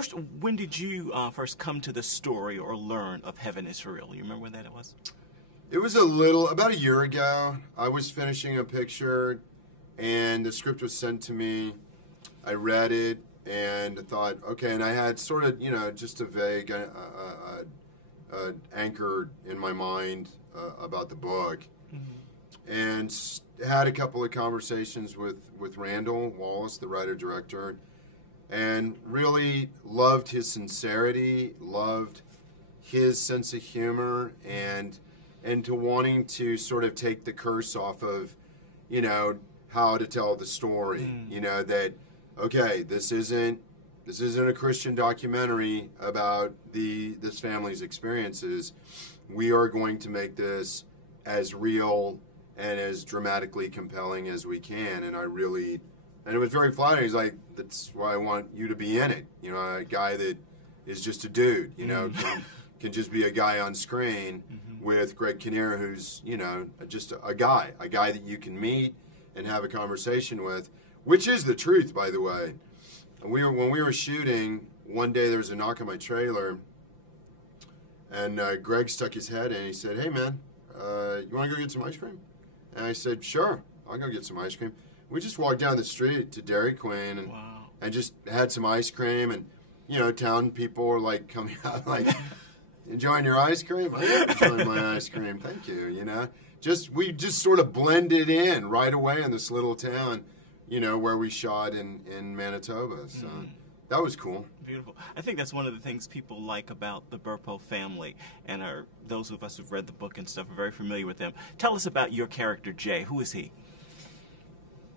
First, when did you first come to the story or learn of Heaven is Real? You remember when that was? It was about a year ago. I was finishing a picture, and the script was sent to me. I read it, and I thought, okay, and I had sort of, just a vague anchor in my mind about the book. Mm-hmm. And had a couple of conversations with Randall Wallace, the writer-director, and really loved his sincerity, loved his sense of humor, and to wanting to sort of take the curse off of, how to tell the story. That, okay, this isn't a Christian documentary about this family's experiences. We are going to make this as real and as dramatically compelling as we can. And it was very flattering. He's like, that's why I want you to be in it. A guy that is just a dude, can just be a guy on screen, mm-hmm. with Greg Kinnear, who's, just a guy that you can meet and have a conversation with, which is the truth, by the way. And when we were shooting, one day there was a knock on my trailer, and Greg stuck his head in, and he said, hey, man, you want to go get some ice cream? And I said, sure, I'll go get some ice cream. We just walked down the street to Dairy Queen and, wow. and just had some ice cream, and, town people were, like, coming out, like, enjoying your ice cream? I am enjoying my ice cream, thank you, We just sort of blended in right away in this little town, where we shot in Manitoba, so that was cool. Beautiful. I think that's one of the things people like about the Burpo family, and those of us who've read the book and stuff are very familiar with them. Tell us about your character, Jay. Who is he?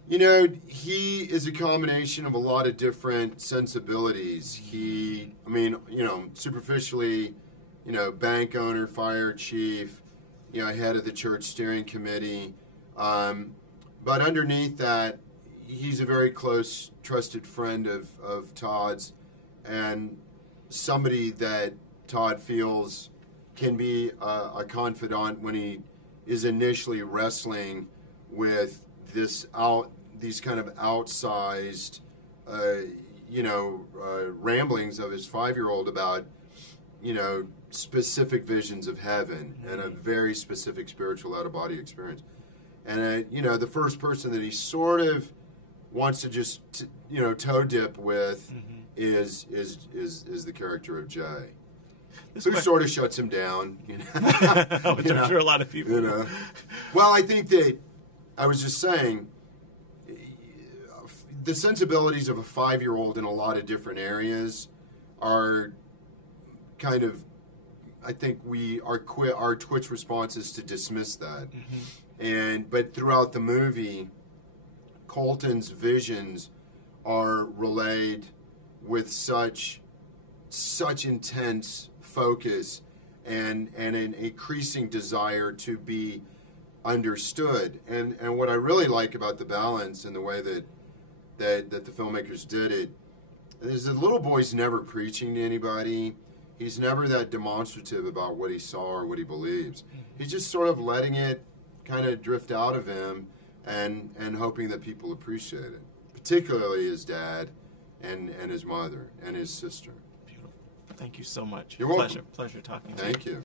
He is a combination of a lot of different sensibilities. Superficially, bank owner, fire chief, head of the church steering committee. But underneath that, he's a very close, trusted friend of Todd's, and somebody that Todd feels can be a confidant when he is initially wrestling with these kind of outsized, ramblings of his 5-year-old about, specific visions of heaven and a very specific spiritual out-of-body experience. And, the first person that he sort of wants to just, toe dip with mm-hmm. is the character of Jay. Who sort of shuts him down, Which I'm sure a lot of people. Well, I think that, I was just saying, the sensibilities of a 5-year-old in a lot of different areas are kind of, I think our Twitch response is to dismiss that. Mm-hmm. But throughout the movie, Colton's visions are relayed with such intense focus and an increasing desire to be understood. And what I really like about the balance and the way that the filmmakers did it is the little boy's never preaching to anybody. He's never that demonstrative about what he saw or what he believes. He's just sort of letting it kind of drift out of him and hoping that people appreciate it, particularly his dad and his mother and his sister. Beautiful. Thank you so much. You're welcome. Pleasure talking to you. Thank you.